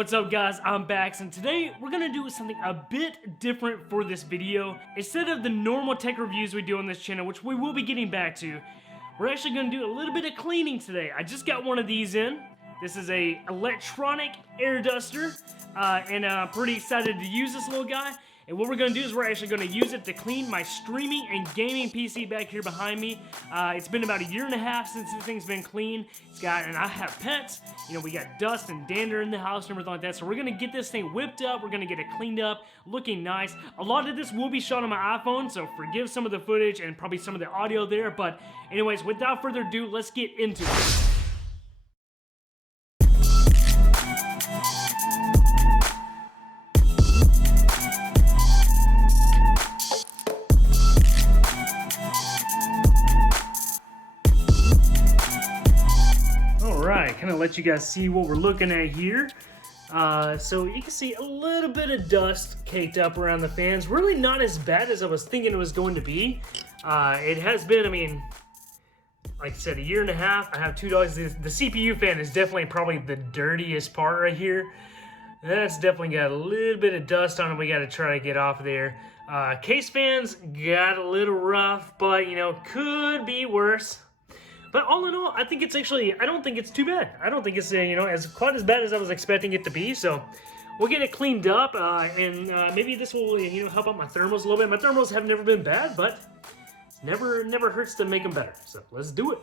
What's up guys, I'm Bax, and today we're gonna do something a bit different for this video. Instead of the normal tech reviews we do on this channel, which we will be getting back to, we're actually gonna do a little bit of cleaning today. I just got one of these in. This is a electronic air duster, and I'm pretty excited to use this little guy. And what we're going to do is we're actually going to use it to clean my streaming and gaming PC back here behind me. It's been about a year and a half since this thing's been clean. And I have pets. You know, we got dust and dander in the house and everything like that. So we're going to get this thing whipped up. We're going to get it cleaned up, looking nice. A lot of this will be shot on my iPhone, so forgive some of the footage and probably some of the audio there. But anyways, without further ado, let's get into it. Kind of let you guys see what we're looking at here. So you can see a little bit of dust caked up around the fans. Really not as bad as I was thinking it was going to be. It has been, I mean, like I said, a year and a half. I have 2 dogs. The CPU fan is definitely probably the dirtiest part right here. That's definitely got a little bit of dust on it. We got to try to get off there. Case fans got a little rough, but you know, could be worse. But all in all, I think it's actually, I don't think it's too bad. I don't think it's, you know, as quite as bad as I was expecting it to be. So we'll get it cleaned up, and maybe this will, you know, help out my thermals a little bit. My thermals have never been bad, but it never hurts to make them better. So let's do it.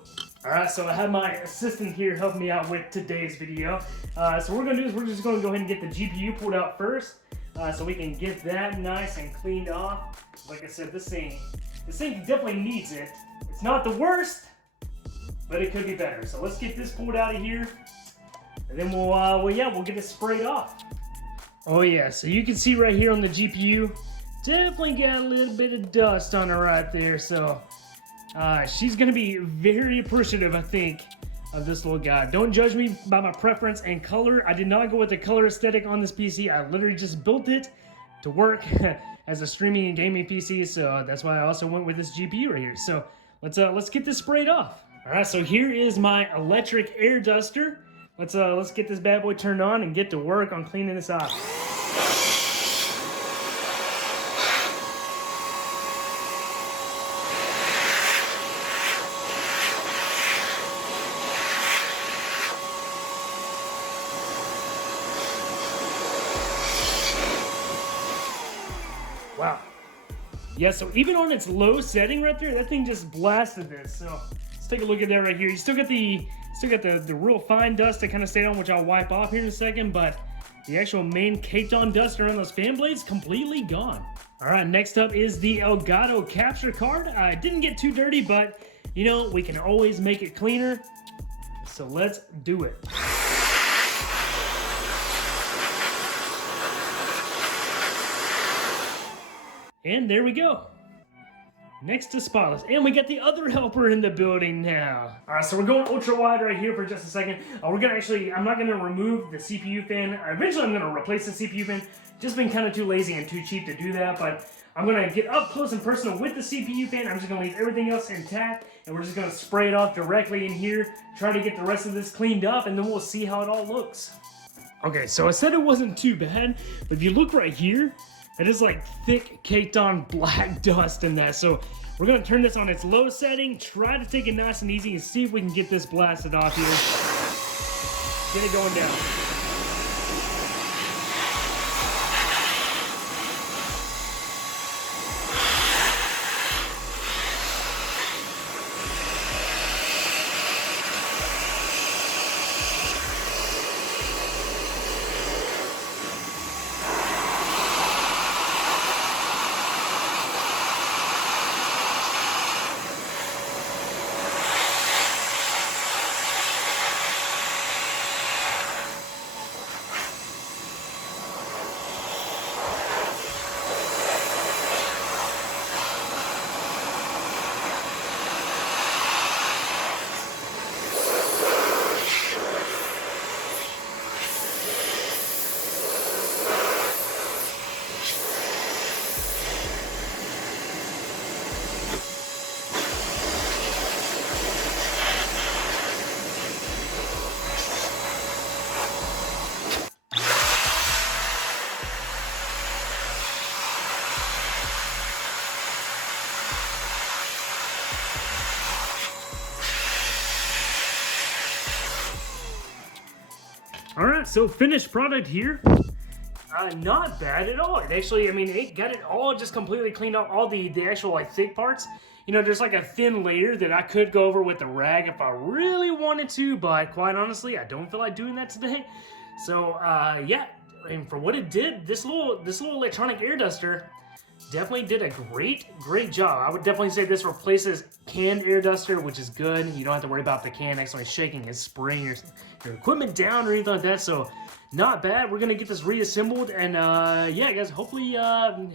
All right, so I have my assistant here helping me out with today's video. So what we're gonna do is we're just gonna go ahead and get the GPU pulled out first, so we can get that nice and cleaned off. Like I said, this thing definitely needs it. It's not the worst, but it could be better. So let's get this pulled out of here, and then we'll get it sprayed off. Oh yeah, so you can see right here on the GPU, definitely got a little bit of dust on her right there. So she's gonna be very appreciative, I think, of this little guy. Don't judge me by my preference and color. I did not go with the color aesthetic on this PC. I literally just built it to work as a streaming and gaming PC. So that's why I also went with this GPU right here. So let's get this sprayed off. All right, so here is my electric air duster. Let's get this bad boy turned on and get to work on cleaning this off. Wow. Yeah, so even on its low setting right there, that thing just blasted this. So let's take a look at that right here. You still got the real fine dust that kind of stayed on, which I'll wipe off here in a second, but the actual main caked on dust around those fan blades completely gone. All right, next up is the Elgato capture card. It didn't get too dirty, but you know, we can always make it cleaner. So let's do it. And there we go. Next to spotless. And we got the other helper in the building now. All right, so we're going ultra wide right here for just a second. I'm not gonna remove the CPU fan. Eventually I'm gonna replace the CPU fan. Just been kind of too lazy and too cheap to do that, but I'm gonna get up close and personal with the CPU fan. I'm just gonna leave everything else intact, and we're just gonna spray it off directly in here, try to get the rest of this cleaned up, and then we'll see how it all looks. Okay, so I said it wasn't too bad, but if you look right here, it is like thick, caked on black dust in that. So we're gonna turn this on its low setting, try to take it nice and easy, and see if we can get this blasted off here. Get it going down. so finished product here. Not bad at all. It actually, I mean, it got it all just completely cleaned up, all the actual like thick parts. You know, there's like a thin layer that I could go over with the rag if I really wanted to, but quite honestly, I don't feel like doing that today. So, yeah, and for what it did, this little electronic air duster definitely did a great job. I would definitely say this replaces canned air duster, which is good. You don't have to worry about the can actually shaking and spraying your equipment down or anything like that. So not bad. We're gonna get this reassembled, and yeah, guys, hopefully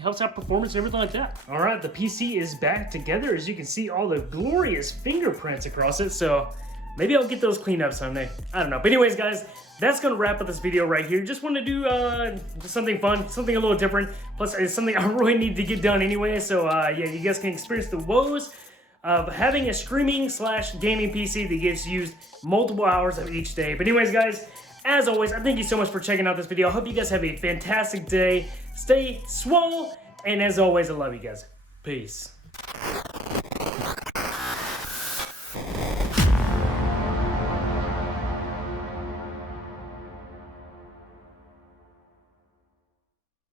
helps out performance and everything like that. All right, the PC is back together. As you can see, all the glorious fingerprints across it. So maybe I'll get those cleaned up someday. I don't know. But anyways, guys, that's going to wrap up this video right here. Just wanted to do just something fun, something a little different. Plus, it's something I really need to get done anyway. So, yeah, you guys can experience the woes of having a streaming/gaming PC that gets used multiple hours of each day. But anyways, guys, as always, I thank you so much for checking out this video. I hope you guys have a fantastic day. Stay swole. And as always, I love you guys. Peace.